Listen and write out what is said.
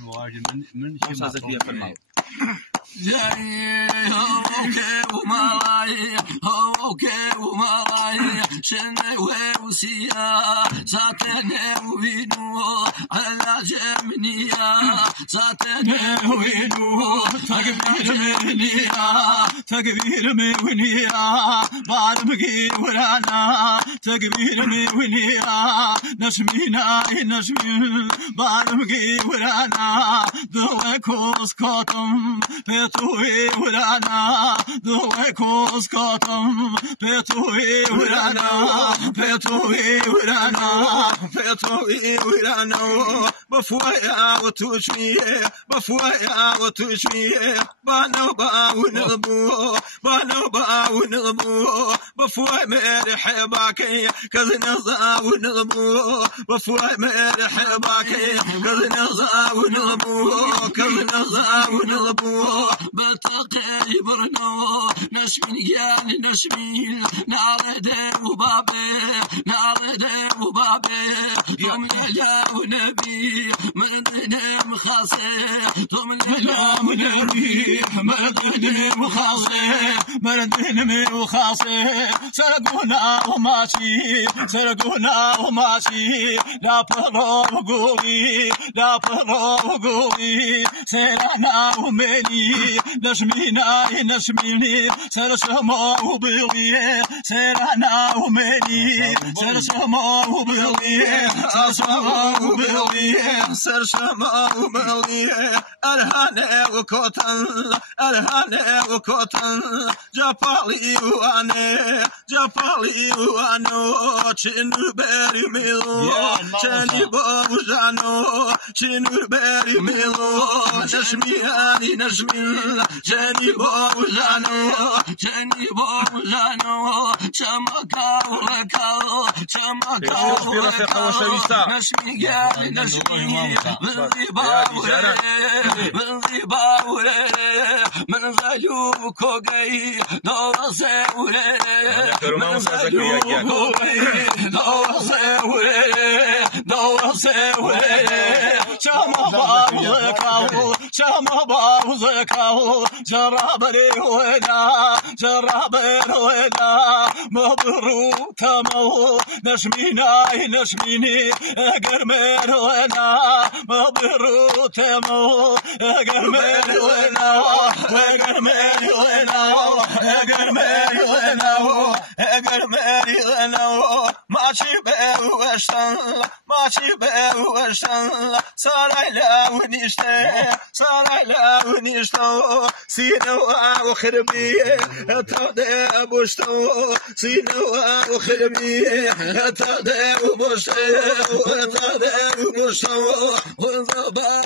من شمال في الماء جاي هوكي ومالاي هوكي ومالاي شني وسيا ساتني وبينو على جمنيا ساتني وبينو تكبير منيا بعد بقي ورانا تكبير منيا نشمينا نشمي بعد بقي ورانا ذوقوس كوتم بيتوي ورانا ذوقوس كوتم بيتوي ورانا بيتوي ورانا بيتوي ورانا بفوايا وتوشميه بفوايا وتوشميه بانو باونغبو بانو باونغبو بفواي مرح باكي كزنزا ونغبو بفواي مرح باكي كزنزا ونغبو كزنزا ونغبو بتقي برنو نشمين نشمين نارد وبابي نارد وبابي يوم لا ونبي من دنم خاصي ثم لا ونبي من دنم خاصي من دنم خاصي سرقونا وماشي سرقونا وماشي لا بلو وقولي لا بلو وقولي سيرانا وميني نشمينا نشميني سرشما وبيلي سيرانا وميني سرشما وبيلي سرشما وبيلي سرشما وبيلي الهاني وكوتن الهاني وكوتن جابالي وانو چنو بری میلو چنی باوزانو چنو بری میلو نشمیانی نشمیل چنی باوزانو چمکاو لکاو چمکاو لکاو نشمیانی نشمیل بلدی باوره من زیو کوگی دور سوره من زیو کوگی دور سوره شما باوزكاو جرابري ودا مبروك مو نشميني اقرمر ودا مبروك مو اقرمر ودا ماشي بوشتن ساراي لا ونشتو سينو وخربي تودي بوشتو سينو وخربي تودي بوشتو وذبا